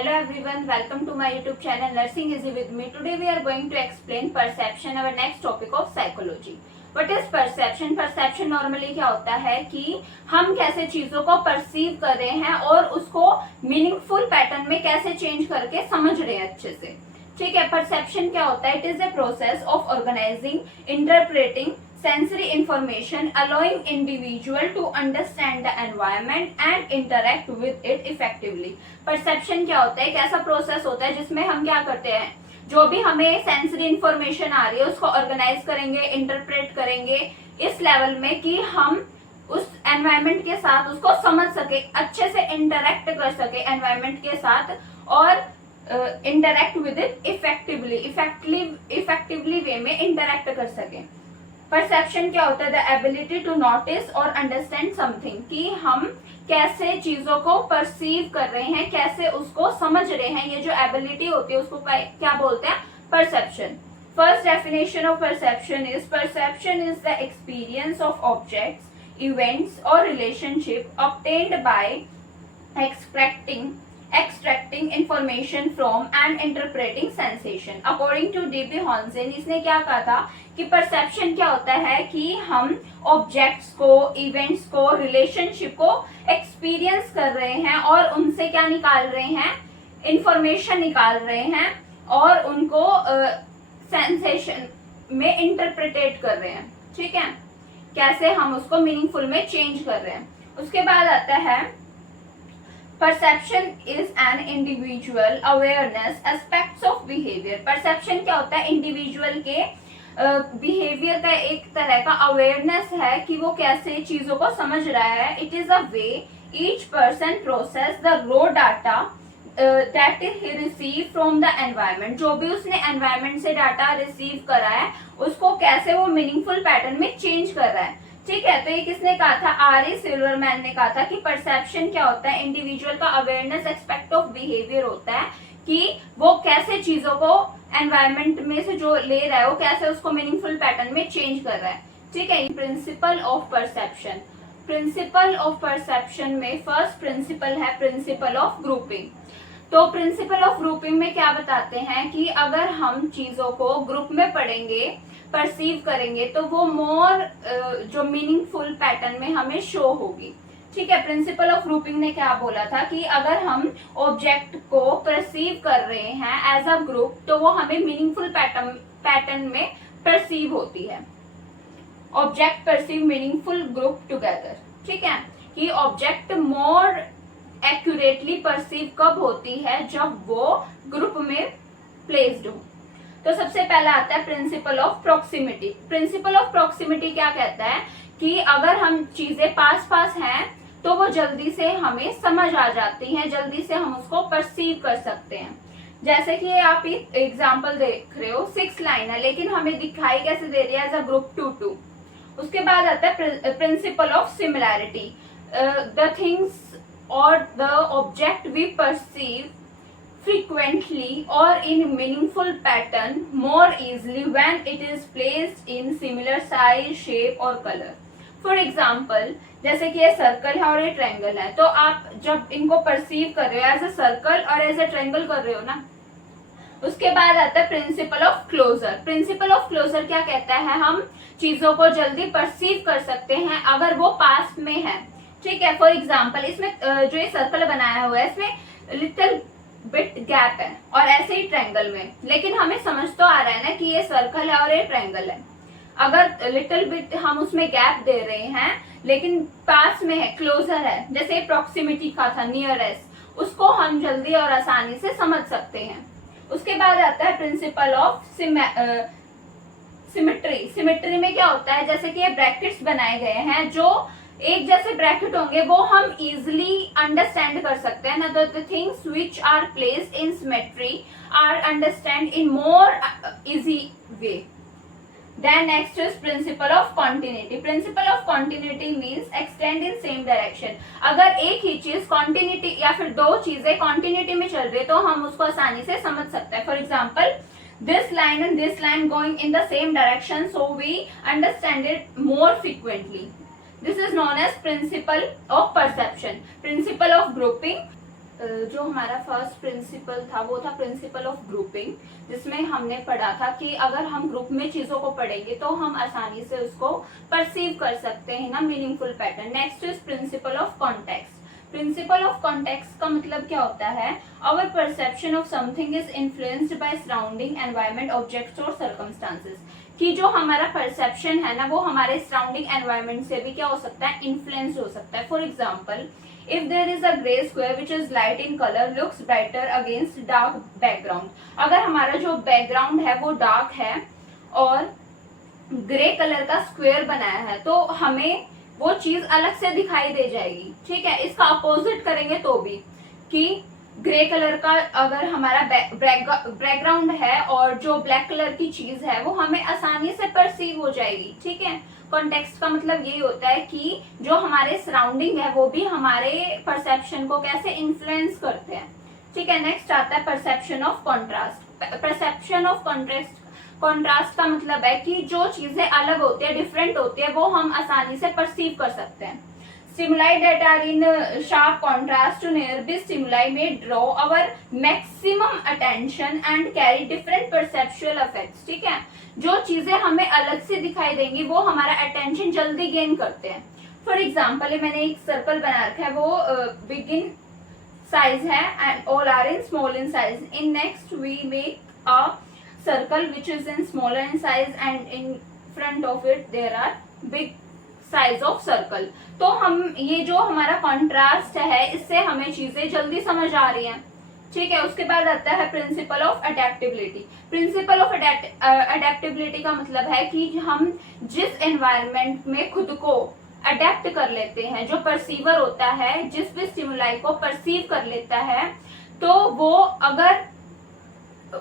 Hello everyone, welcome to my YouTube channel Nursing Easy with me. Today we are going to explain perception, our next topic of psychology. What is perception? Perception normally क्या होता है कि हम कैसे चीजों को perceive कर रहे हैं और उसको मीनिंगफुल पैटर्न में कैसे चेंज करके समझ रहे हैं अच्छे से. ठीक है. परसेप्शन क्या होता है? It is a process of organising, interpreting sensory information, allowing individual to understand the environment and interact with it effectively. perception क्या होता है? एक ऐसा प्रोसेस होता है जिसमें हम क्या करते हैं, जो भी हमें सेंसरी इंफॉर्मेशन आ रही है उसको ऑर्गेनाइज करेंगे, इंटरप्रेट करेंगे इस लेवल में कि हम उस एनवायरमेंट के साथ उसको समझ सके, अच्छे से इंटरेक्ट कर सके एनवायरमेंट के साथ और इंटरेक्ट विद इट इफेक्टिवली वे में इंटरेक्ट कर सके. परसेप्शन क्या होता है? द एबिलिटी टू नोटिस और अंडरस्टैंड समथिंग, कि हम कैसे चीजों को परसीव कर रहे हैं, कैसे उसको समझ रहे हैं. ये जो एबिलिटी होती है उसको क्या बोलते हैं? Perception. First definition of perception is the experience of objects, events और relationship obtained by extracting information from and interpreting sensation. According to D.B. Honsen, इसने क्या कहा था कि परसेप्शन क्या होता है कि हम ऑब्जेक्ट्स को, इवेंट्स को, रिलेशनशिप को एक्सपीरियंस कर रहे हैं और उनसे क्या निकाल रहे हैं? इंफॉर्मेशन निकाल रहे हैं और उनको सेंसेशन में इंटरप्रेटेट कर रहे हैं. ठीक है. कैसे हम उसको मीनिंगफुल में चेंज कर रहे हैं. उसके बाद आता है perception is an individual awareness aspects of behaviour. Perception क्या होता है? इंडिविजुअल के बिहेवियर का एक तरह का अवेयरनेस है कि वो कैसे चीजों को समझ रहा है. It is a way each person process the raw data that he receive from the environment. जो भी उसने एनवायरमेंट से डाटा रिसीव करा है उसको कैसे वो मीनिंगफुल पैटर्न में चेंज कर रहा है. ठीक है. तो ये किसने कहा था? R.A. सिल्वरमैन ने कहा था कि परसेप्शन क्या होता है? इंडिविजुअल का अवेयरनेस एक्सपेक्ट ऑफ बिहेवियर होता है कि वो कैसे चीजों को एनवायरमेंट में से जो ले रहा है वो कैसे उसको मीनिंगफुल पैटर्न में चेंज कर रहा है. ठीक है. Principle of perception. Principle of perception में फर्स्ट प्रिंसिपल है प्रिंसिपल ऑफ ग्रुपिंग. तो प्रिंसिपल ऑफ ग्रुपिंग में क्या बताते हैं कि अगर हम चीजों को ग्रुप में पढ़ेंगे, परसीव करेंगे तो वो मोर जो मीनिंगफुल पैटर्न में हमें शो होगी. ठीक है. प्रिंसिपल ऑफ ग्रुपिंग ने क्या बोला था कि अगर हम ऑब्जेक्ट को परसीव कर रहे हैं एज अ ग्रुप तो वो हमें मीनिंगफुल पैटर्न में परसीव होती है. Object perceive meaningful group together. ठीक है. कि ऑब्जेक्ट मोर एक्यूरेटली परसीव कब होती है? जब वो ग्रुप में प्लेस्ड हो. तो सबसे पहला आता है principle of proximity. Principle of proximity क्या कहता है कि अगर हम चीजें पास पास हैं तो वो जल्दी से हमें समझ आ जाती हैं, जल्दी से हम उसको परसीव कर सकते हैं. जैसे कि आप एग्जांपल देख रहे हो, 6 लाइन है लेकिन हमें दिखाई कैसे दे रही है? As a group 2-2. उसके बाद आता है principle of similarity. The things or the object we perceive frequently or in meaningful pattern more easily when it is placed in similar size, shape or color. For example, जैसे कि ये circle है और ये ट्रायंगल है, तो आप जब इनको परसीव कर रहे हो एज ए सर्कल और एज ए ट्रायंगल कर रहे हो ना. उसके बाद आता है principle of closure. Principle of closure क्या कहता है? हम चीजों को जल्दी परसीव कर सकते हैं अगर वो पास में है. ठीक है. फॉर एग्जाम्पल इसमें जो ये सर्कल बनाया हुआ है इसमें लिटिल बिट गैप है और ऐसे ही ट्रायंगल में, लेकिन हमें समझ तो आ रहा है ना कि ये सर्कल है और ये ट्रायंगल है. अगर लिटिल बिट हम उसमें गैप दे रहे हैं लेकिन पास में है, क्लोजर है, जैसे प्रॉक्सिमिटी का था नियरेस्ट, उसको हम जल्दी और आसानी से समझ सकते हैं. उसके बाद आता है प्रिंसिपल ऑफ सिमेट्री. सिमेट्री में क्या होता है? जैसे कि ये ब्रैकेट्स बनाए गए हैं, जो एक जैसे ब्रैकेट होंगे वो हम इजिली अंडरस्टैंड कर सकते हैं ना. The things which are placed in symmetry are understand in more easy way. Then next is principle of continuity. Principle of continuity means extend in same direction. अगर एक ही चीज कॉन्टिन्यूटी या फिर दो चीजें कॉन्टिन्यूटी में चल रही तो हम उसको आसानी से समझ सकते हैं. For example, this line and this line going in the same direction, so we understand it more frequently. This is known as principle of perception. Principle of grouping. जो हमारा फर्स्ट प्रिंसिपल था वो था प्रिंसिपल ऑफ ग्रुपिंग, जिसमें हमने पढ़ा था कि अगर हम ग्रुप में चीजों को पढ़ेंगे तो हम आसानी से उसको परसीव कर सकते हैं ना meaningful pattern. Next is principle of context. Principle of context का मतलब क्या होता है? Our perception of something is influenced by surrounding environment, objects और सर्कमस्टांसेस। कि जो हमारा परसेप्शन है ना वो हमारे सराउंडिंग एनवायरनमेंट से भी क्या हो सकता है? इन्फ्लुएंस हो सकता है। For example, if there is a gray square which is light in color looks brighter against dark background, अगर हमारा जो बैकग्राउंड है वो डार्क है और ग्रे कलर का स्क्वायर बनाया है तो हमें वो चीज अलग से दिखाई दे जाएगी। ठीक है, इसका अपोजिट करेंगे तो भी कि ग्रे कलर का अगर हमारा बैकग्राउंड है और जो ब्लैक कलर की चीज है वो हमें आसानी से परसीव हो जाएगी। ठीक है, कॉन्टेक्स्ट का मतलब यही होता है कि जो हमारे सराउंडिंग है वो भी हमारे परसेप्शन को कैसे इन्फ्लुएंस करते हैं। ठीक है, नेक्स्ट आता है perception of contrast. Perception of contrast का मतलब है कि जो चीजें अलग होती है, डिफरेंट होती है, वो हम आसानी से परसीव कर सकते हैं। Stimuli that are in sharp contrast to nearby stimuli may draw our maximum attention and carry different perceptual effects। ठीक है, जो चीजें हमें अलग से दिखाई देंगी वो हमारा अटेंशन जल्दी गेन करते हैं। फॉर एग्जाम्पल, मैंने एक सर्कल बना रखा है, वो बिग इन साइज है and all are in small in size. In next we make a circle which is in smaller in size and in front of it there are big size of circle. तो हम ये जो हमारा contrast है इससे हमें चीजें जल्दी समझ आ रही हैं। ठीक है, उसके बाद आता है principle of adaptability. Principle of adaptability का मतलब है कि हम जिस एनवायरनमेंट में खुद को अडेप्ट कर लेते हैं, जो परसीवर होता है जिस भी स्टिमुलाई को परसीव कर लेता है तो वो अगर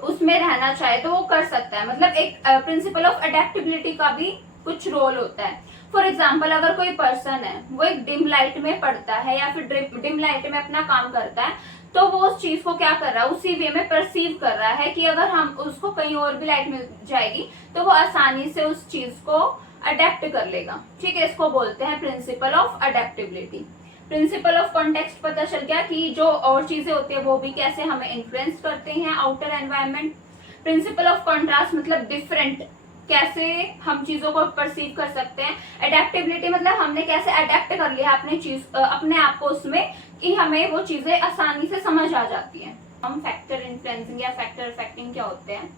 उसमें रहना चाहे तो वो कर सकता है। मतलब एक प्रिंसिपल ऑफ अडेप्टेबिलिटी का भी कुछ रोल होता है। फॉर एग्जाम्पल, अगर कोई पर्सन है वो एक डिम लाइट में पढ़ता है या फिर डिम लाइट में अपना काम करता है तो वो उस चीज को क्या कर रहा है, उसी वे में परसीव कर रहा है कि अगर हम उसको कहीं और भी लाइट मिल जाएगी तो वो आसानी से उस चीज को अडेप्ट कर लेगा। ठीक है, इसको बोलते हैं principle of adaptability. Principal of context पता चल गया कि जो और चीजें होती है वो भी कैसे हमें इन्फ्लुएंस करते हैं outer environment. Principle of contrast मतलब डिफरेंट, कैसे हम चीजों को परसीव कर सकते हैं। अडेप्टेबिलिटी मतलब हमने कैसे अडेप्ट कर लिया अपने आप को उसमें कि हमें वो चीजें आसानी से समझ आ जाती हैं। हम फैक्टर इन्फ्लुएंसिंग या फैक्टर अफेक्टिंग क्या होते हैं,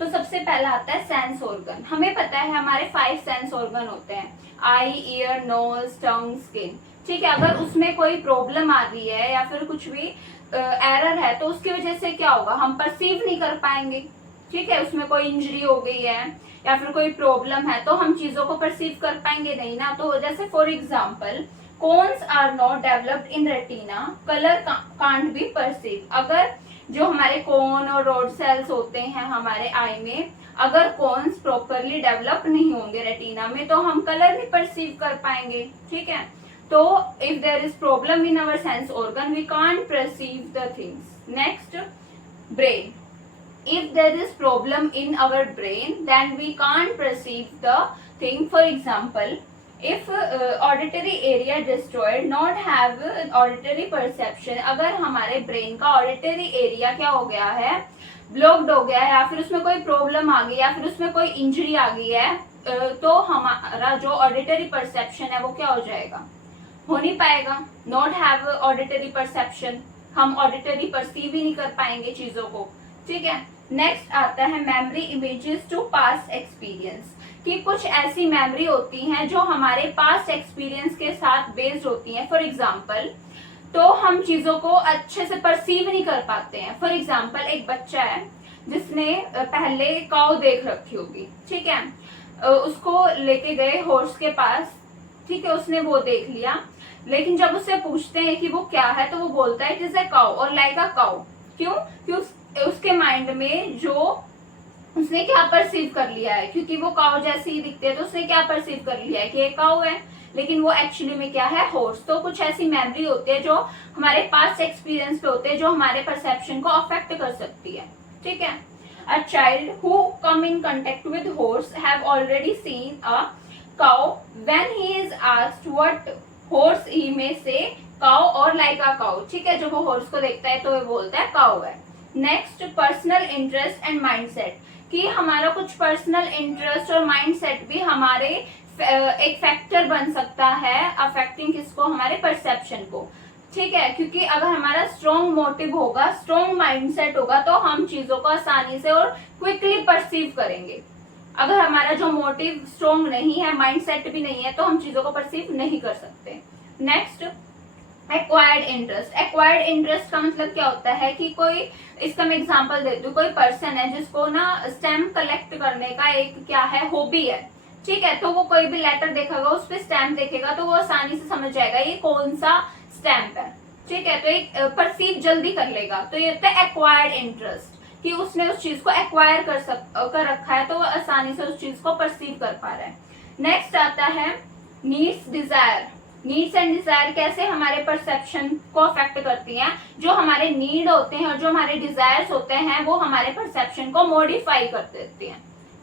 तो सबसे पहला आता है सेंस ऑर्गन। हमें पता है हमारे 5 सेंस ऑर्गन होते हैं, आई, ईयर, नोज, टंग, स्किन। ठीक है, अगर उसमें कोई प्रॉब्लम आ रही है या फिर कुछ भी एरर है तो उसकी वजह से क्या होगा, हम परसीव नहीं कर पाएंगे। ठीक है, उसमें कोई इंजरी हो गई है या फिर कोई प्रॉब्लम है तो हम चीजों को परसीव कर पाएंगे नहीं ना। तो जैसे for example, cones are not developed in retina, colour can't be perceive. अगर जो हमारे कोन और रोड सेल्स होते हैं हमारे आई में, अगर कोन्स प्रॉपरली डेवलप नहीं होंगे रेटिना में तो हम कलर नहीं परसीव कर पाएंगे। ठीक है, तो if there is problem in our sense organ we can't perceive the things. Next, brain. If there is problem in our brain, then we can't perceive the thing. For example, if auditory area destroyed, not have auditory perception, अगर हमारे brain का auditory area क्या हो गया है, blocked हो गया है या फिर उसमें कोई प्रॉब्लम आ गई या फिर उसमें कोई इंजरी आ गई है तो हमारा जो ऑडिटरी परसेप्शन है वो क्या हो जाएगा, हो नहीं पाएगा। नॉट हैव ऑडिटरी परसेप्शन, हम ऑडिटरी परसीव ही नहीं कर पाएंगे चीजों को। ठीक है, नेक्स्ट आता है memory images to past experience, कि कुछ ऐसी मेमोरी होती हैं जो हमारे पास्ट एक्सपीरियंस के साथ बेस्ड होती हैं। फॉर एग्जाम्पल, तो हम चीजों को अच्छे से परसीव नहीं कर पाते हैं। फॉर एग्जाम्पल, एक बच्चा है जिसने पहले काऊ देख रखी होगी। ठीक है, उसको लेके गए हॉर्स के पास। ठीक है, उसने वो देख लिया, लेकिन जब उससे पूछते हैं कि वो क्या है तो वो बोलता है इट इज अ काऊ और लाइक अ काऊ। क्यों? क्यों? उसके माइंड में जो उसने क्या परसीव कर लिया है, क्योंकि वो काऊ जैसी ही दिखते हैं तो उसने क्या परसीव कर लिया है कि ये काऊ है, लेकिन वो एक्चुअली में क्या है, हॉर्स। तो कुछ ऐसी मेमोरी होती है जो हमारे पास्ट एक्सपीरियंस पे होते हैं जो हमारे परसेप्शन को अफेक्ट कर सकती है। ठीक है, a child who come in contact with horse have already seen a cow, when he is asked what horse he may say cow और लाइक अ काउ, ठीक है। जब वो हॉर्स को देखता है तो वो बोलता है काउ है। Next, personal interest and mindset, कि हमारा कुछ पर्सनल इंटरेस्ट और माइंडसेट भी हमारे एक फैक्टर बन सकता है अफेक्टिंग किसको, हमारे परसेप्शन को, ठीक है। क्योंकि अगर हमारा स्ट्रॉन्ग मोटिव होगा, स्ट्रॉन्ग माइंडसेट होगा, तो हम चीजों को आसानी से और क्विकली परसीव करेंगे। अगर हमारा जो मोटिव स्ट्रॉन्ग नहीं है, माइंडसेट भी नहीं है, तो हम चीजों को परसीव नहीं कर सकते। Next, acquired interest. Acquired interest का मतलब क्या होता है कि कोई, इसका मैं एग्जांपल देती हूँ, कोई पर्सन है जिसको ना स्टैम्प कलेक्ट करने का एक क्या है, हॉबी है, ठीक है। तो वो कोई भी लेटर देखेगा, उस पर स्टैम्प देखेगा, तो वो आसानी से समझ जाएगा ये कौन सा स्टैम्प है, ठीक है। तो एक परसीव जल्दी कर लेगा। तो ये होता है एक्वायर्ड इंटरेस्ट, कि उसने उस चीज को एक्वायर कर रखा है, तो वो आसानी से उस चीज को परसीव कर पा रहा है। नेक्स्ट आता है needs, desire. Needs and desire कैसे हमारे परसेप्शन को अफेक्ट करती हैं। जो हमारे नीड होते हैं और जो हमारे डिजायर्स होते हैं वो हमारे परसेप्शन को मॉडिफाई कर देते हैं,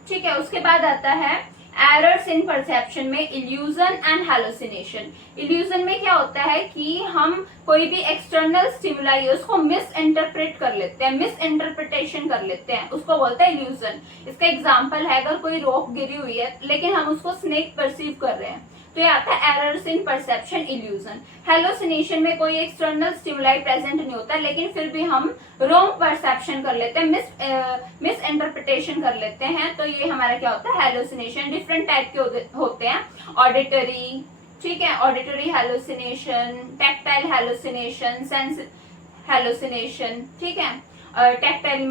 ठीक है। उसके बाद आता है एरर्स इन परसेप्शन में इल्यूजन एंड हेलुसिनेशन। इल्यूजन में क्या होता है कि हम कोई भी एक्सटर्नल स्टिमुलाई उसको मिस इंटरप्रेट कर लेते हैं, मिस इंटरप्रिटेशन कर लेते हैं, उसको बोलते हैं इल्यूजन। इसका एग्जांपल है, अगर कोई रॉक गिरी हुई है लेकिन हम उसको स्नेक परसीव कर रहे हैं, तो ये आता है errors in perception, illusion. Hallucination में कोई एक्सटर्नल स्टिमुलाई प्रेजेंट नहीं होता, लेकिन फिर भी हम रॉन्ग परसेप्शन कर लेते हैं, मिस इंटरप्रिटेशन कर लेते हैं, तो ये हमारा क्या होता है, हेलुसिनेशन। डिफरेंट टाइप के होते हैं, ऑडिटरी, ठीक है, auditory hallucination, tactile hallucination, sense hallucination, ठीक है। टैक्टाइल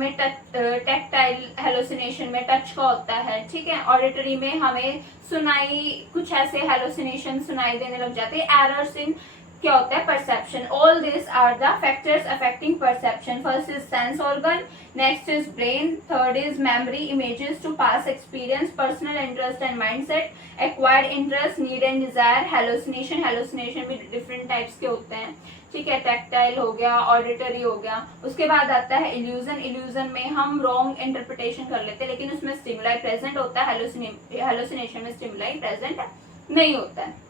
हेलुसिनेशन में टच का होता है, ठीक है। ऑडिटरी में हमें सुनाई, कुछ ऐसे हेलुसिनेशन सुनाई देने लग जाते हैं। एरर्स इन क्या होता है, perception. All this are the factors affecting perception. First is sense organ, next is brain, third is memory, images to pass experience, personal interest and mindset, acquired interest, need and desire, hallucination. Hallucination भी different types के होते हैं, ठीक है। Tactile हो गया, auditory हो गया। उसके बाद आता है इल्यूजन। इल्यूजन में हम रॉन्ग इंटरप्रिटेशन कर लेते हैं, लेकिन उसमें स्टिमुलाई प्रेजेंट होता है। हेलुसिनेशन में स्टिमुलाई प्रेजेंट नहीं होता है।